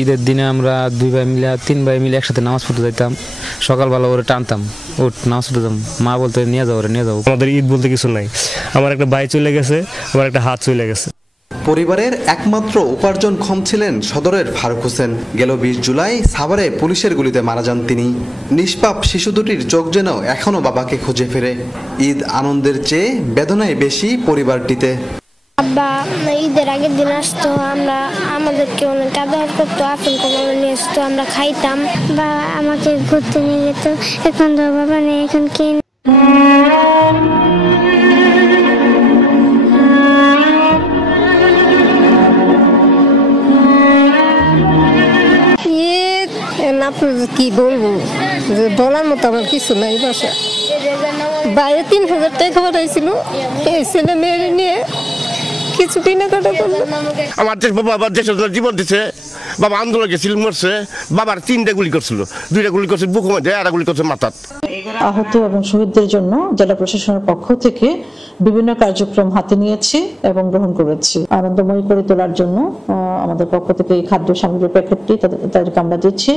ঈদের দিনে আমরা 2 ভাই মিলে 3 ভাই মিলে একসাথে নামাজ পড়তে যাইতাম। সকালবেলা ওরে টানতাম, ওঠ নামাজ পড়তে যাম। মা বলতো নিয়ে যাও, নিয়ে যাও। আমাদের ঈদ বলতে কিছু নাই। আমার একটা ভাই চলে গেছে, আমার একটা হাত চলে গেছে। পরিবারের একমাত্র উপার্জনক্ষম ছিলেন সদরের ফারুক হোসেন। গেল 20 জুলাই সাভারে পুলিশের গুলিতে মারা যান তিনি। নিষ্পাপ শিশু দুটির চোখ যেন এখনো বাবাকে খুঁজে ফেরে। ঈদ আনন্দের চেয়ে বেদনায় বেশি পরিবারটিতে। আব্বা ঈদের আগের দিন আসতো, আমরা আমাদেরকে অনেক আদর করতো, আপেল কমলা নিয়ে আসতো, আমরা খাইতাম, বা আমাকে ঘুরতে নিয়ে যেত। এখন তো বাবা নেই, এখন কে? কি বলবো, যে বলার মতো আমার কিছু নাই। বাসা বাইরে 3000 টাকা পাঠাইছিল, এই ছেলে মেয়ের নিয়ে কিছু কেনাকাটা করলো। আমার দেশ বাবা আবার দেশের জীবন দিচ্ছে। বাবা আন্দোলন গেছিল, মরছে। বাবার 3টা গুলি করছিল, 2টা গুলি করছে বুকের মধ্যে, আর গুলি করছে মাথাত। আহত এবং শহীদদের জন্য জেলা প্রশাসনের পক্ষ থেকে বিভিন্ন কার্যক্রম হাতে নিয়েছি এবং গ্রহণ করেছি। আনন্দময় করে তোলার জন্য আমাদের পক্ষ থেকে এই খাদ্য সামগ্রীর প্যাকেটটি তাদেরকে আমরা দিচ্ছি।